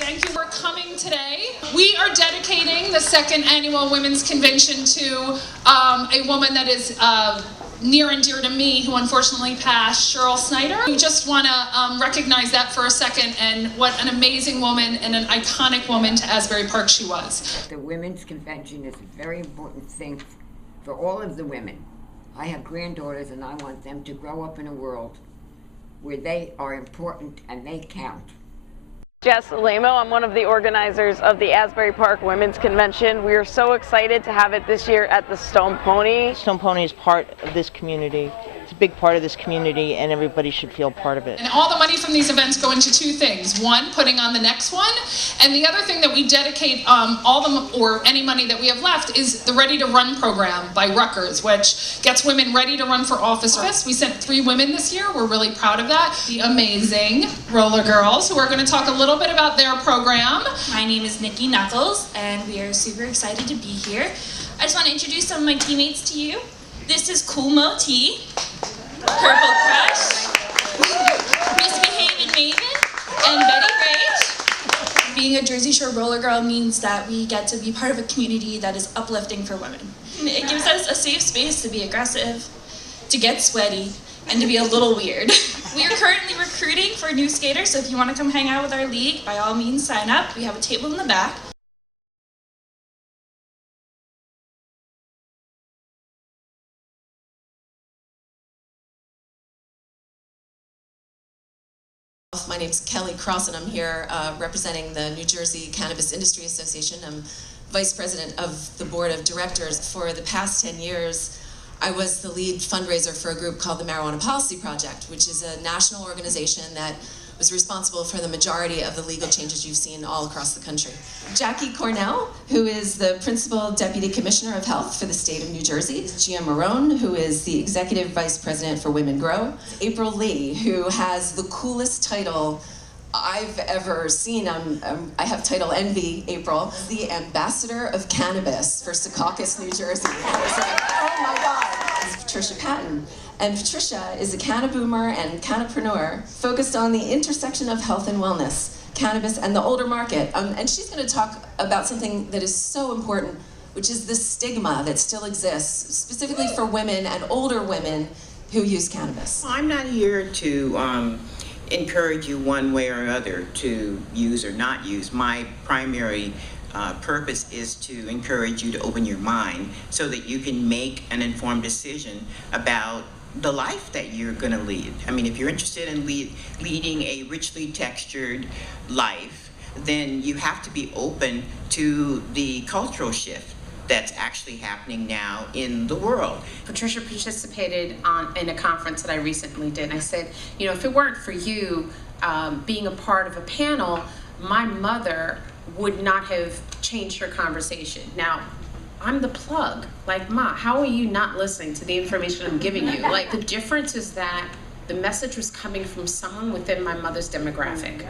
Thank you for coming today. We are dedicating the second annual Women's Convention to a woman that is near and dear to me, who unfortunately passed, Cheryl Snyder. We just want to recognize that for a second, and what an amazing woman and an iconic woman to Asbury Park she was. The Women's Convention is a very important thing for all of the women. I have granddaughters and I want them to grow up in a world where they are important and they count. Jess Alamo, I'm one of the organizers of the Asbury Park Women's Convention. We are so excited to have it this year at the Stone Pony. Stone Pony is part of this community. It's a big part of this community, and everybody should feel part of it. And all the money from these events go into two things. One, putting on the next one, and the other thing that we dedicate any money that we have left is the Ready to Run program by Rutgers, which gets women ready to run for office. We sent 3 women this year. We're really proud of that. The amazing Roller Girls, who are going to talk a little bit about their program. My name is Nikki Knuckles, and we are super excited to be here. I just want to introduce some of my teammates to you. This is Cool Mo T, Purple Crush, Misbehaving Maven, and Betty Rage. Being a Jersey Shore roller girl means that we get to be part of a community that is uplifting for women. It gives us a safe space to be aggressive, to get sweaty, and to be a little weird. We are currently recruiting for new skaters, so if you want to come hang out with our league, by all means sign up. We have a table in the back. My name's Kelly Cross, and I'm here representing the New Jersey Cannabis Industry Association. I'm vice president of the board of directors. For the past 10 years, I was the lead fundraiser for a group called the Marijuana Policy Project, which is a national organization that was responsible for the majority of the legal changes you've seen all across the country. Jackie Cornell, who is the Principal Deputy Commissioner of Health for the state of New Jersey. Gia Marone, who is the Executive Vice President for Women Grow. April Lee, who has the coolest title I've ever seen. I have title envy, April. The Ambassador of Cannabis for Secaucus, New Jersey. I was like, oh my God. This is Patricia Patton. And Patricia is a cannaboomer and cannapreneur focused on the intersection of health and wellness, cannabis and the older market. And she's going to talk about something that is so important, which is the stigma that still exists, specifically for women and older women who use cannabis. I'm not here to encourage you one way or other to use or not use. My primary purpose is to encourage you to open your mind so that you can make an informed decision about the life that you're going to lead. I mean, if you're interested in leading a richly textured life, then you have to be open to the cultural shift that's actually happening now in the world. Patricia participated in a conference that I recently did, and I said, you know, if it weren't for you being a part of a panel, my mother would not have changed her conversation. Now, I'm the plug. Like, Ma, how are you not listening to the information I'm giving you? Like, the difference is that the message was coming from someone within my mother's demographic,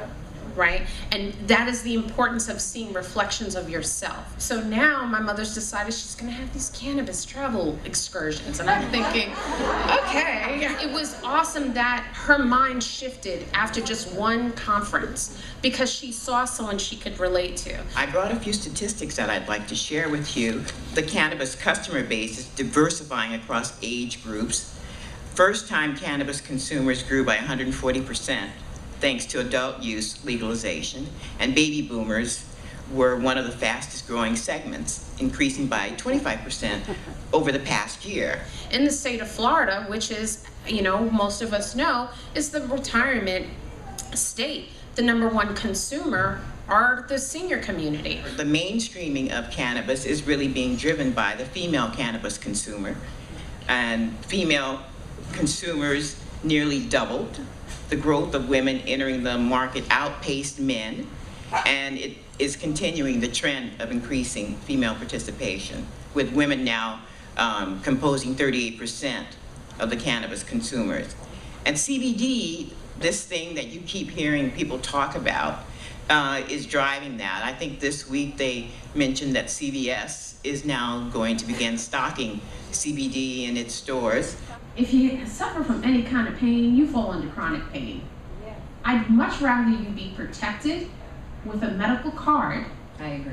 right? And that is the importance of seeing reflections of yourself. So now my mother's decided she's gonna have these cannabis travel excursions. And I'm thinking, okay. It was awesome that her mind shifted after just one conference because she saw someone she could relate to. I brought a few statistics that I'd like to share with you. The cannabis customer base is diversifying across age groups. First-time cannabis consumers grew by 140%. Thanks to adult use legalization, and baby boomers were one of the fastest growing segments, increasing by 25% over the past year. In the state of Florida, which is, you know, most of us know, is the retirement state. The #1 consumer are the senior community. The mainstreaming of cannabis is really being driven by the female cannabis consumer, and female consumers nearly doubled. The growth of women entering the market outpaced men, and it is continuing the trend of increasing female participation, with women now composing 38% of the cannabis consumers. And CBD, this thing that you keep hearing people talk about, is driving that. I think this week they mentioned that CVS is now going to begin stocking CBD in its stores. If you suffer from any kind of pain, you fall into chronic pain. I'd much rather you be protected with a medical card I agree.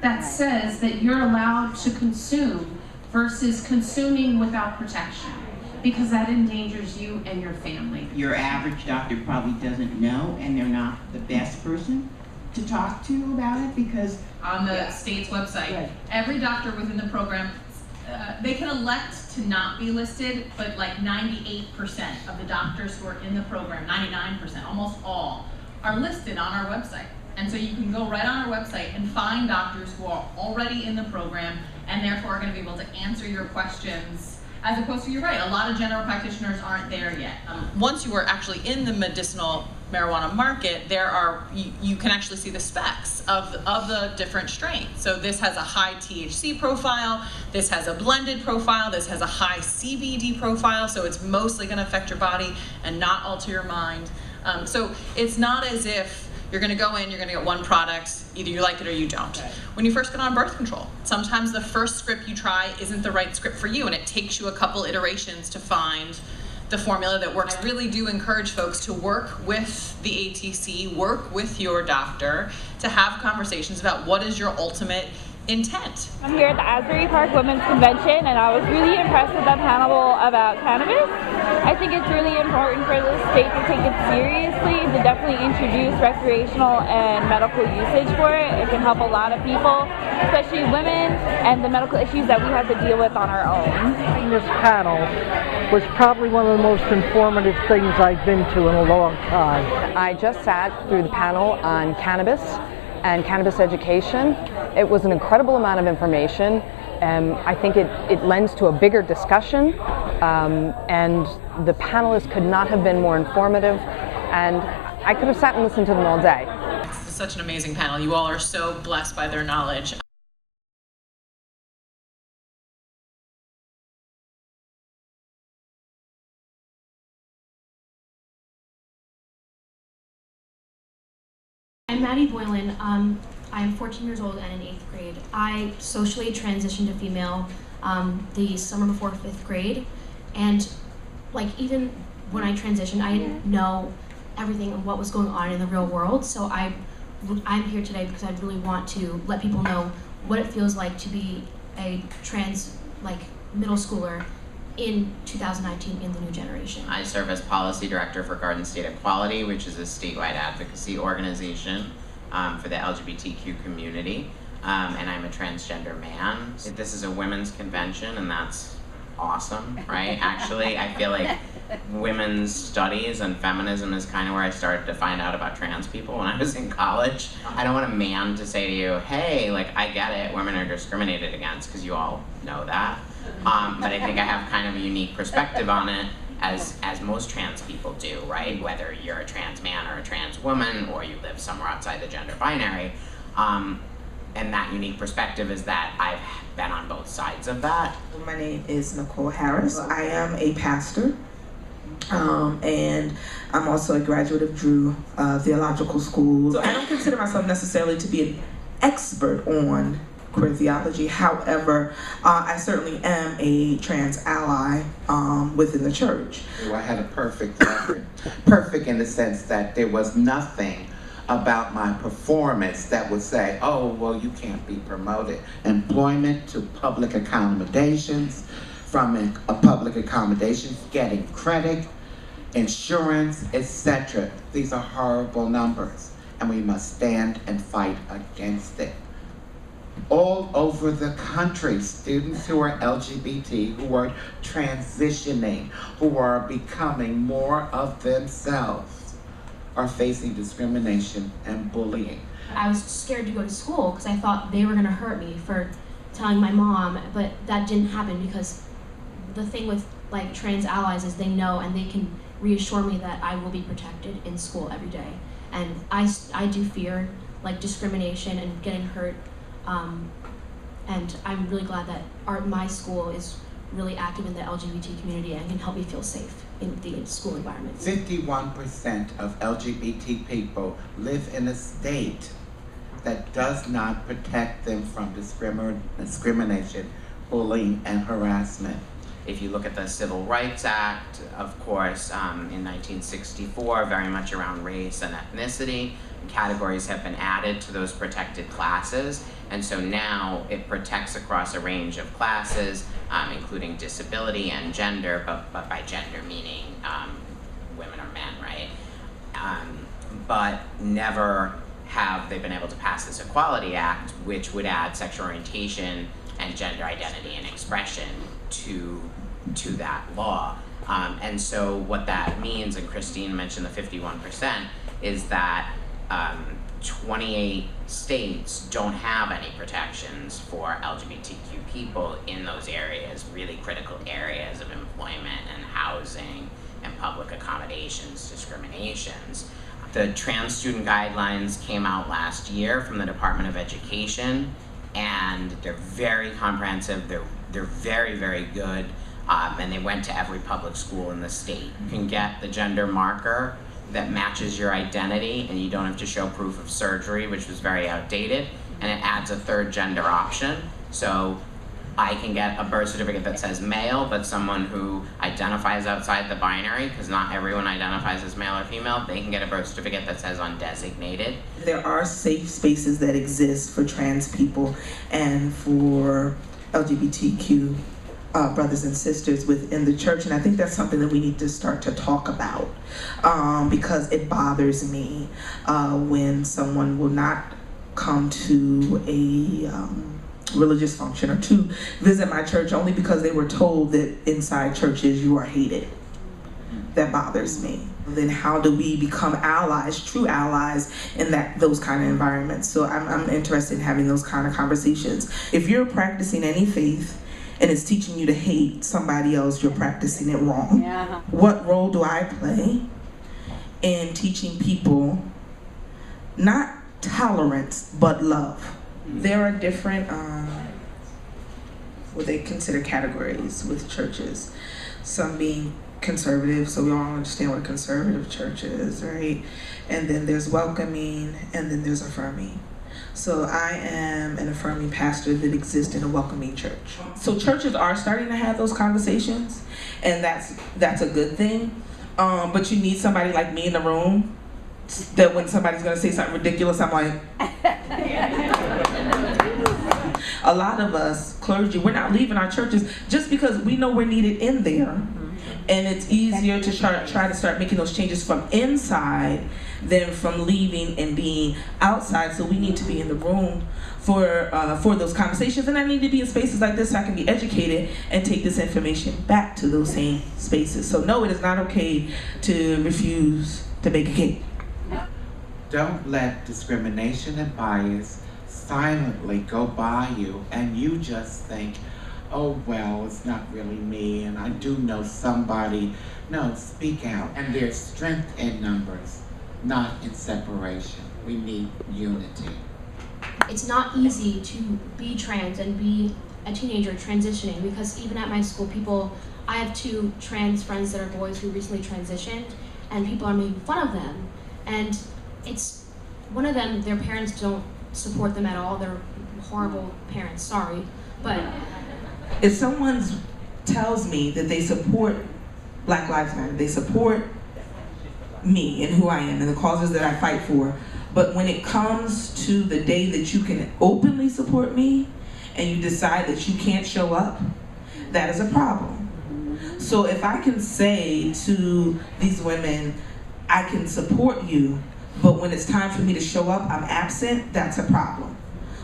that says that you're allowed to consume versus consuming without protection, because that endangers you and your family. Your average doctor probably doesn't know, and they're not the best person to talk to about it, because on the state's website, every doctor within the program, they can elect to not be listed, but like 98% of the doctors who are in the program, 99%, almost all, are listed on our website. And so you can go right on our website and find doctors who are already in the program and therefore are going to be able to answer your questions, as opposed to, you're right, a lot of general practitioners aren't there yet. Once you are actually in the medicinal marijuana market, you can actually see the specs of the different strains. So this has a high THC profile, this has a blended profile, this has a high CBD profile, so it's mostly going to affect your body and not alter your mind. So it's not as if you're going to go in, you're going to get one product, either you like it or you don't. Right. When you first get on birth control, sometimes the first script you try isn't the right script for you, and it takes you a couple iterations to find the formula that works. I really do encourage folks to work with the ATC, work with your doctor, to have conversations about what is your ultimate intent. I'm here at the Asbury Park Women's Convention, and I was really impressed with the panel about cannabis. I think it's really important for the state to take it seriously, to definitely introduce recreational and medical usage for it. It can help a lot of people, especially women, and the medical issues that we have to deal with on our own. This panel was probably one of the most informative things I've been to in a long time. I just sat through the panel on cannabis and cannabis education. It was an incredible amount of information. I think it lends to a bigger discussion, and the panelists could not have been more informative, and I could have sat and listened to them all day. It's such an amazing panel. You all are so blessed by their knowledge. I'm Maddie Boylan. I'm 14 years old and in 8th grade. I socially transitioned to female the summer before 5th grade, and like even when I transitioned, I didn't know everything of what was going on in the real world. So I'm here today because I really want to let people know what it feels like to be a trans middle schooler in 2019 in the new generation. I serve as policy director for Garden State Equality, which is a statewide advocacy organization for the LGBTQ community, and I'm a transgender man. This is a women's convention, and that's awesome, right? Actually, I feel like women's studies and feminism is kind of where I started to find out about trans people when I was in college. I don't want a man to say to you, hey, I get it, women are discriminated against, because you all know that. But I think I have kind of a unique perspective on it, as most trans people do, right? Whether you're a trans man or a trans woman, or you live somewhere outside the gender binary. And that unique perspective is that I've been on both sides of that. My name is Nicole Harris. I am a pastor, and I'm also a graduate of Drew Theological School. So I don't consider myself necessarily to be an expert on queer theology. However, I certainly am a trans ally within the church. I had a perfect record. Perfect in the sense that there was nothing about my performance that would say, oh, well, you can't be promoted. Employment to public accommodations, from public accommodations, getting credit, insurance, etc. These are horrible numbers, and we must stand and fight against it. All over the country, students who are LGBT, who are transitioning, who are becoming more of themselves, are facing discrimination and bullying. I was scared to go to school because I thought they were going to hurt me for telling my mom, but that didn't happen, because the thing with trans allies is they know and they can reassure me that I will be protected in school every day. And I do fear discrimination and getting hurt. And I'm really glad that my school is really active in the LGBT community and can help me feel safe in the school environment. 51% of LGBT people live in a state that does not protect them from discrimination, bullying, and harassment. If you look at the Civil Rights Act, of course, in 1964, very much around race and ethnicity, categories have been added to those protected classes, and so now it protects across a range of classes, including disability and gender, but by gender meaning women or men, right? But never have they been able to pass this Equality Act, which would add sexual orientation and gender identity and expression to that law. And so what that means, and Christine mentioned the 51%, is that 28 states don't have any protections for LGBTQ people in those areas, really critical areas of employment and housing and public accommodations, discriminations. The trans student guidelines came out last year from the Department of Education, and they're very comprehensive, they're very, very good, and they went to every public school in the state. You can get the gender marker that matches your identity, and you don't have to show proof of surgery, which was very outdated, and it adds a third gender option. So I can get a birth certificate that says male, but someone who identifies outside the binary, because not everyone identifies as male or female, they can get a birth certificate that says undesignated. There are safe spaces that exist for trans people and for LGBTQ brothers and sisters within the church, and I think that's something that we need to start to talk about, because it bothers me when someone will not come to a religious function or to visit my church only because they were told that inside churches you are hated. That bothers me. Then how do we become allies, true allies, in those kind of environments? So I'm interested in having those kind of conversations. If you're practicing any faith and it's teaching you to hate somebody else, you're practicing it wrong. Yeah. What role do I play in teaching people not tolerance, but love? There are different, what they consider categories with churches. Some being conservative, so we all understand what a conservative church is, right? And then there's welcoming, and then there's affirming. So I am an affirming pastor that exists in a welcoming church. So churches are starting to have those conversations, and that's a good thing. But you need somebody like me in the room that when somebody's gonna say something ridiculous, I'm like, a lot of us clergy, we're not leaving our churches just because we know we're needed in there. And it's easier to try to start making those changes from inside than from leaving and being outside. So we need to be in the room for those conversations, and I need to be in spaces like this so I can be educated and take this information back to those same spaces. So no, it is not okay to refuse to bake a cake. Don't let discrimination and bias silently go by you and you just think, oh, well, it's not really me and I do know somebody. No, speak out. And there's strength in numbers, not in separation. We need unity. It's not easy to be trans and be a teenager transitioning, because even at my school, I have 2 trans friends that are boys who recently transitioned, and people are making fun of them. And it's, one of them, their parents don't support them at all. They're horrible parents, sorry. But if someone tells me that they support Black Lives Matter, they support me and who I am and the causes that I fight for, but when it comes to the day that you can openly support me and you decide that you can't show up, that is a problem. So if I can say to these women, I can support you, but when it's time for me to show up, I'm absent, that's a problem.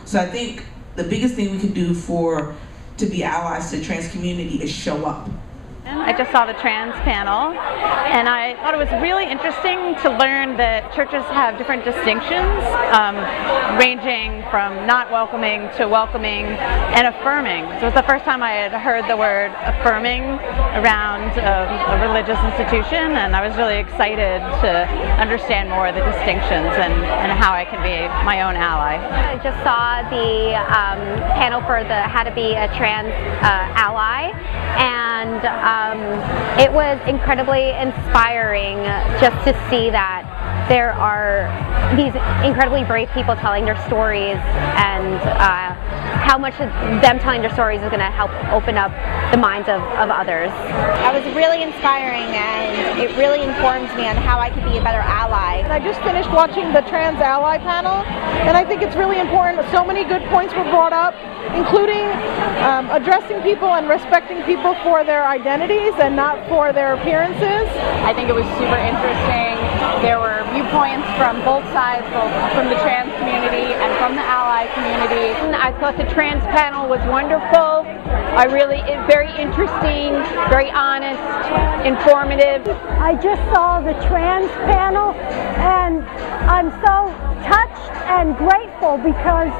So I think the biggest thing we can do to be allies to the trans community is show up. I just saw the trans panel, and I thought it was really interesting to learn that churches have different distinctions, ranging from not welcoming to welcoming and affirming. So it was the first time I had heard the word affirming around a religious institution, and I was really excited to understand more of the distinctions and how I can be my own ally. I just saw the panel for how to be a trans ally, and it was incredibly inspiring just to see that there are these incredibly brave people telling their stories and how much of them telling their stories is going to help open up the minds of others. It was really inspiring, and it really informs me on how I could be a better ally. I just finished watching the Trans Ally panel, and I think it's really important. So many good points were brought up, including addressing people and respecting people for their identities and not for their appearances. I think it was super interesting. There were viewpoints from both sides, both from the trans community and from the ally community. I thought the trans panel was wonderful. Very interesting, very honest, informative. I just saw the trans panel, and I'm so touched and grateful because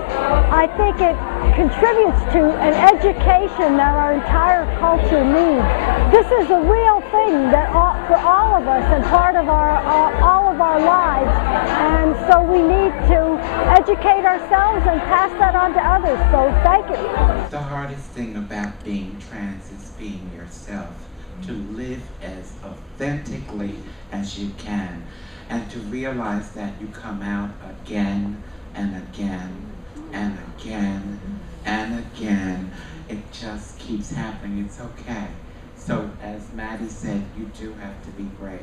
I think it contributes to an education that our entire culture needs. This is a real thing that for all of us and part of all of our lives, and so we need to educate ourselves and pass that on to others. So thank you. The hardest thing about being trans is being yourself, to live as authentically as you can, and to realize that you come out again and again and again and again. It just keeps happening. It's okay. So as Maddie said, you do have to be brave.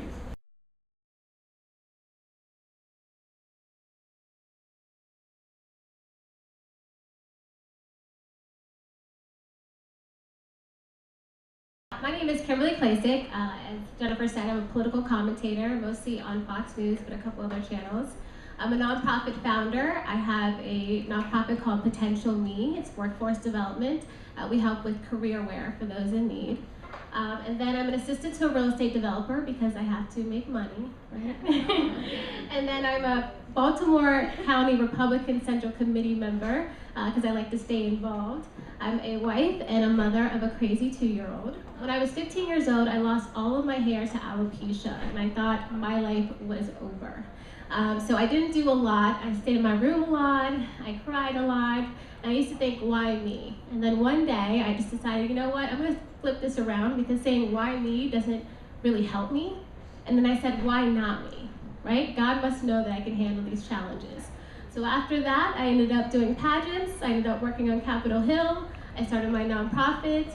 My name is Kimberly Klasick. As Jennifer said, I'm a political commentator, mostly on Fox News, but a couple other channels. I'm a nonprofit founder. I have a nonprofit called Potential Me. It's workforce development. We help with careerwear for those in need. And then I'm an assistant to a real estate developer because I have to make money, right? And then I'm a Baltimore County Republican Central Committee member because I like to stay involved. I'm a wife and a mother of a crazy 2-year-old. When I was 15 years old, I lost all of my hair to alopecia, and I thought my life was over. So I didn't do a lot. I stayed in my room a lot. I cried a lot. And I used to think, why me? And then one day, I just decided, you know what? I'm going to flip this around because saying why me doesn't really help me. And then I said, why not me? Right? God must know that I can handle these challenges. So after that, I ended up doing pageants. I ended up working on Capitol Hill. I started my nonprofit.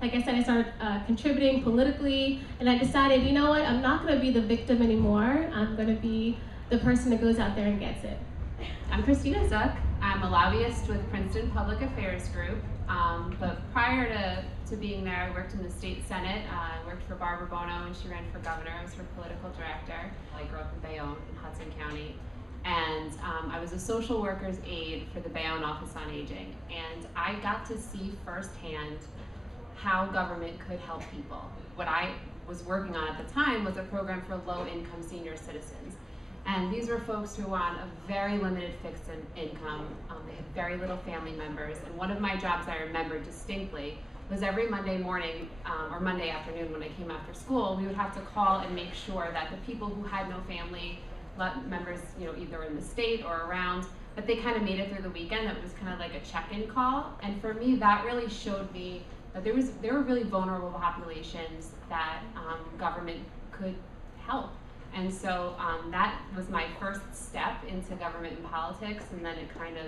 Like I said, I started contributing politically, and I decided, you know what, I'm not going to be the victim anymore. I'm going to be the person that goes out there and gets it. I'm Christina Zuck. I'm a lobbyist with Princeton Public Affairs Group, but prior to being there, I worked in the state senate. I worked for Barbara Bono when she ran for governor. I was her political director. I grew up in Bayonne in Hudson County. And I was a social worker's aide for the Bayonne Office on Aging. And I got to see firsthand how government could help people. What I was working on at the time was a program for low-income senior citizens. And these were folks who were on a very limited fixed income. They had very little family members. And one of my jobs I remember distinctly was every Monday morning or Monday afternoon when I came after school, we would have to call and make sure that the people who had no family members, either in the state or around, that they kind of made it through the weekend. That was kind of like a check-in call. And for me, that really showed me that there were really vulnerable populations that government could help. And so that was my first step into government and politics, and then it kind of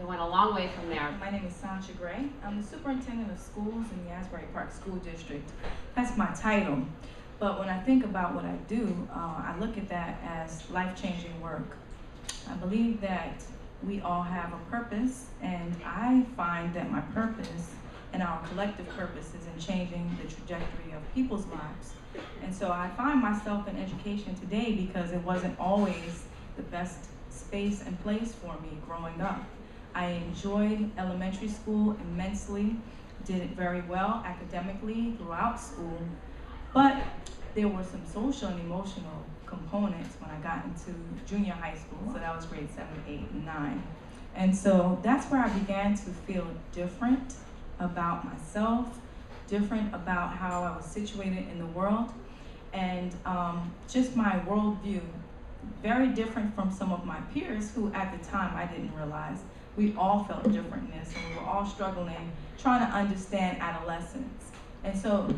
it went a long way from there. My name is Sancha Gray. I'm the superintendent of schools in the Asbury Park School District. That's my title. But when I think about what I do, I look at that as life-changing work. I believe that we all have a purpose, and I find that my purpose and our collective purpose is in changing the trajectory of people's lives. And so I find myself in education today because it wasn't always the best space and place for me growing up. I enjoyed elementary school immensely, did it very well academically throughout school, but there were some social and emotional components when I got into junior high school, so that was grade 7, 8, and 9. And so that's where I began to feel different about myself, different about how I was situated in the world, and just my worldview, very different from some of my peers who at the time I didn't realize. We all felt differentness, and we were all struggling, trying to understand adolescence. And so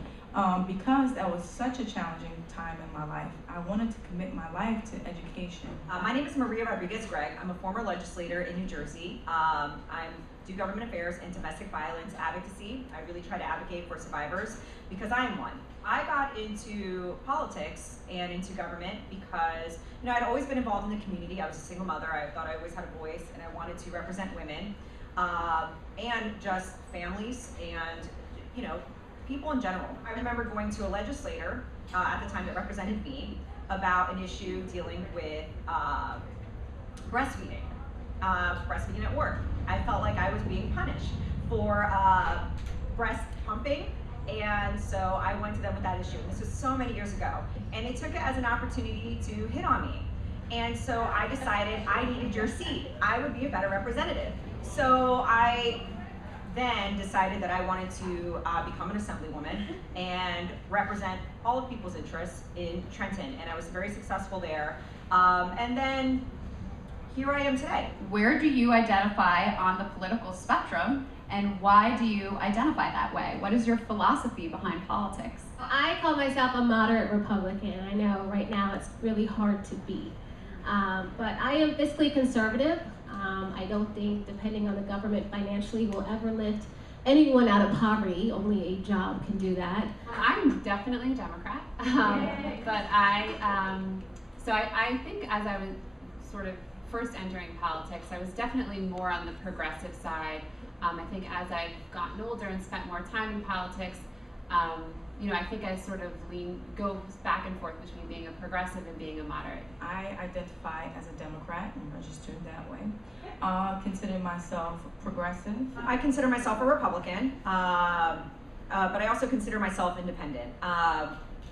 Because that was such a challenging time in my life, I wanted to commit my life to education. My name is Maria Rodriguez-Gregg. I'm a former legislator in New Jersey. I do government affairs and domestic violence advocacy. I really try to advocate for survivors because I am one. I got into politics and into government because, I'd always been involved in the community. I was a single mother. I thought I always had a voice, and I wanted to represent women and just families and, people in general. I remember going to a legislator at the time that represented me about an issue dealing with breastfeeding at work. I felt like I was being punished for breast pumping, and so I went to them with that issue. And this was so many years ago, and they took it as an opportunity to hit on me. And so I decided I needed your seat. I would be a better representative. So I then decided that I wanted to become an assemblywoman and represent all of people's interests in Trenton, and I was very successful there. And then here I am today. Where do you identify on the political spectrum, and why do you identify that way? What is your philosophy behind politics? I call myself a moderate Republican. I know right now it's really hard to be. But I am fiscally conservative. I don't think, depending on the government financially, will ever lift anyone out of poverty. Only a job can do that. I'm definitely a Democrat, but I think as I was sort of first entering politics, I was definitely more on the progressive side. I think as I've gotten older and spent more time in politics, I think I sort of go back and forth between being a progressive and being a moderate. I identify as a Democrat and registered that way. Consider myself progressive. I consider myself a Republican, but I also consider myself independent.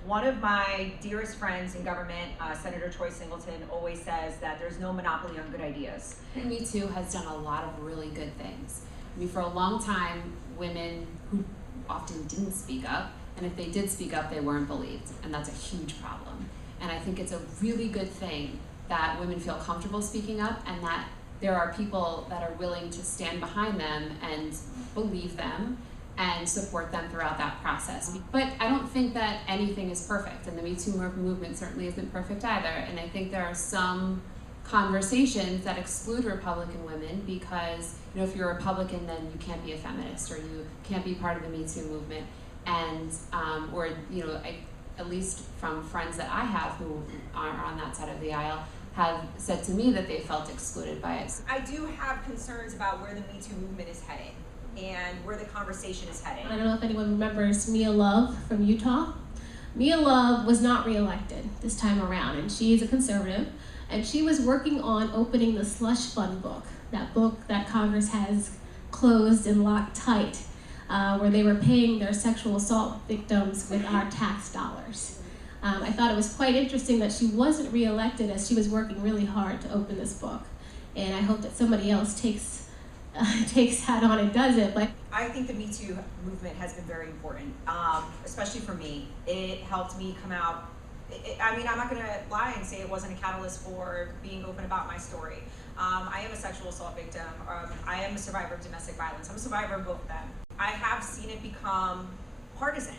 One of my dearest friends in government, Senator Troy Singleton, always says that there's no monopoly on good ideas. Me Too has done a lot of really good things. For a long time, women who often didn't speak up, and if they did speak up, they weren't believed, and that's a huge problem. And I think it's a really good thing that women feel comfortable speaking up, and that there are people that are willing to stand behind them and believe them and support them throughout that process. But I don't think that anything is perfect, and the Me Too movement certainly isn't perfect either. And I think there are some conversations that exclude Republican women because, if you're a Republican, then you can't be a feminist, or you can't be part of the Me Too movement. And, at least from friends that I have who are on that side of the aisle, have said to me that they felt excluded by it. I do have concerns about where the Me Too movement is heading and where the conversation is heading. I don't know if anyone remembers Mia Love from Utah. Mia Love was not reelected this time around, and she is a conservative, and she was working on opening the slush fund book, that book that Congress has closed and locked tight, where they were paying their sexual assault victims with our tax dollars. I thought it was quite interesting that she wasn't reelected, as she was working really hard to open this book. And I hope that somebody else takes that on and does it. But I think the Me Too movement has been very important, especially for me. It helped me come out. I'm not going to lie and say it wasn't a catalyst for being open about my story. I am a sexual assault victim. I am a survivor of domestic violence. I'm a survivor of both of them. I have seen it become partisan.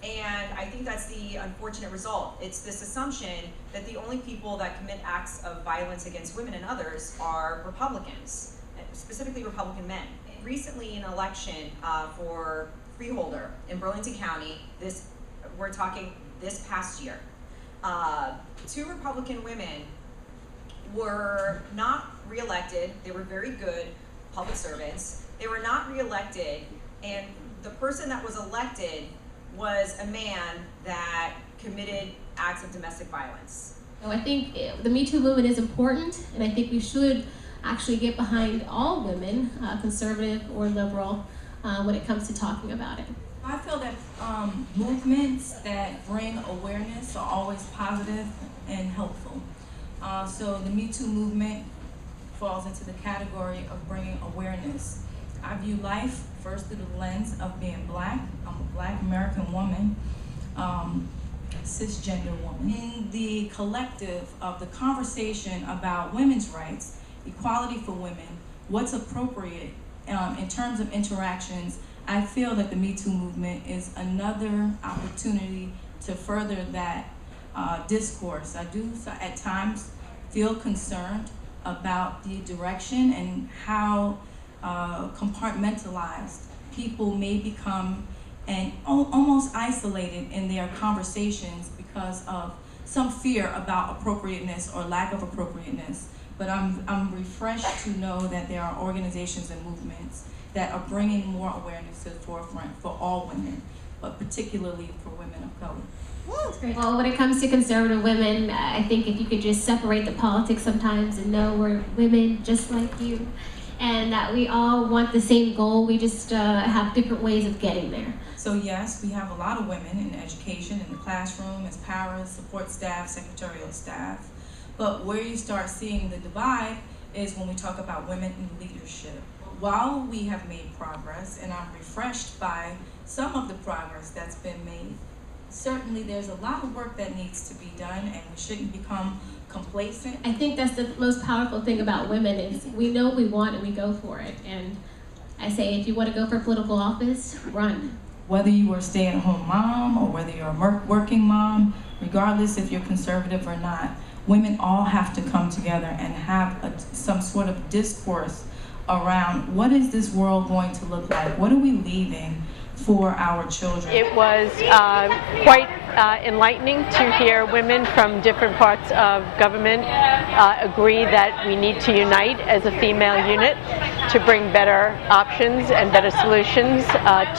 And I think that's the unfortunate result. It's this assumption that the only people that commit acts of violence against women and others are Republicans, specifically Republican men. Recently, an election for freeholder in Burlington County, we're talking this past year, 2 Republican women were not reelected. They were very good public servants. They were not reelected, and the person that was elected was a man that committed acts of domestic violence. So I think the Me Too movement is important, and I think we should actually get behind all women, conservative or liberal, when it comes to talking about it. I feel that movements that bring awareness are always positive and helpful. So the Me Too movement falls into the category of bringing awareness. I view life first through the lens of being Black. I'm a Black American woman, cisgender woman. In the collective of the conversation about women's rights, equality for women, what's appropriate in terms of interactions, I feel that the Me Too movement is another opportunity to further that discourse. I do at times feel concerned about the direction and how compartmentalized people may become and almost isolated in their conversations because of some fear about appropriateness or lack of appropriateness. But I'm refreshed to know that there are organizations and movements that are bringing more awareness to the forefront for all women, but particularly for women of color. That's great. Well, when it comes to conservative women, I think if you could just separate the politics sometimes and know we're women just like you, and that we all want the same goal, we just have different ways of getting there. So yes, we have a lot of women in education, in the classroom, as paras, support staff, secretarial staff. But where you start seeing the divide is when we talk about women in leadership. While we have made progress, and I'm refreshed by some of the progress that's been made, certainly there's a lot of work that needs to be done, and we shouldn't become complacent. I think that's the most powerful thing about women is we know what we want and we go for it. And I say if you want to go for political office, run. Whether you are a stay-at-home mom or whether you're a working mom, regardless if you're conservative or not, women all have to come together and have some sort of discourse around what is this world going to look like? What are we leaving for our children? It was quite enlightening to hear women from different parts of government agree that we need to unite as a female unit to bring better options and better solutions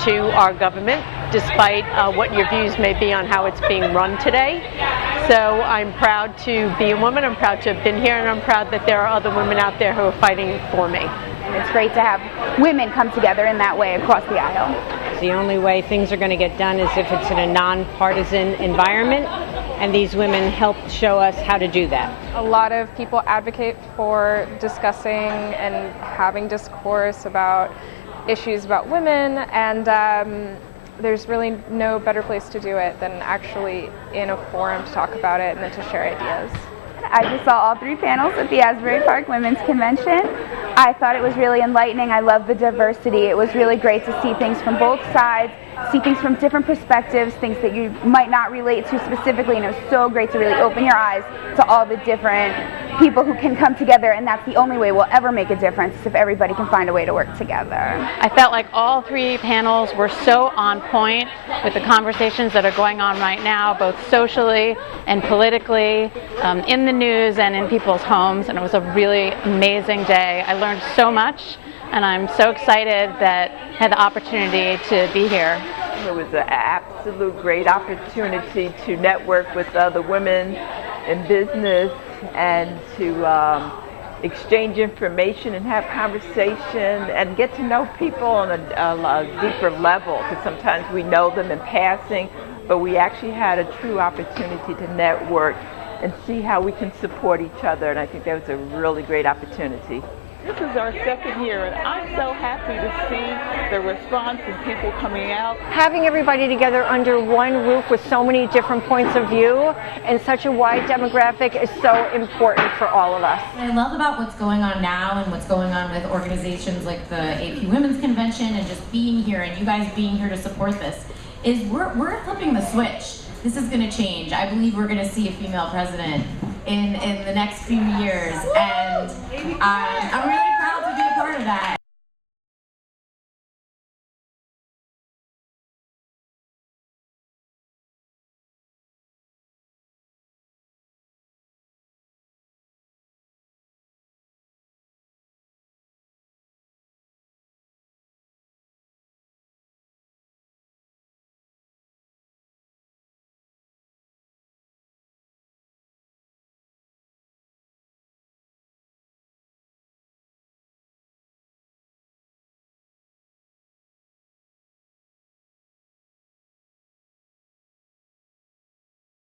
to our government, despite what your views may be on how it's being run today. So I'm proud to be a woman, I'm proud to have been here, and I'm proud that there are other women out there who are fighting for me. And it's great to have women come together in that way across the aisle. The only way things are going to get done is if it's in a nonpartisan environment, and these women help show us how to do that. A lot of people advocate for discussing and having discourse about issues about women, and there's really no better place to do it than actually in a forum to talk about it and then to share ideas. I just saw all 3 panels at the Asbury Park Women's Convention. I thought it was really enlightening. I love the diversity. It was really great to see things from both sides, see things from different perspectives, things that you might not relate to specifically, and it was so great to really open your eyes to all the different people who can come together, and that's the only way we'll ever make a difference if everybody can find a way to work together. I felt like all 3 panels were so on point with the conversations that are going on right now, both socially and politically, in the news and in people's homes, and it was a really amazing day. I learned so much, and I'm so excited that I had the opportunity to be here. It was an absolute great opportunity to network with other women in business and to exchange information and have conversation and get to know people on a deeper level, because sometimes we know them in passing, but we actually had a true opportunity to network and see how we can support each other, and I think that was a really great opportunity. This is our 2nd year, and I'm so happy to see the response and people coming out. Having everybody together under one roof with so many different points of view and such a wide demographic is so important for all of us. What I love about what's going on now and what's going on with organizations like the AP Women's Convention and just being here and you guys being here to support this is we're flipping the switch. This is going to change. I believe we're going to see a female president in the next few years, and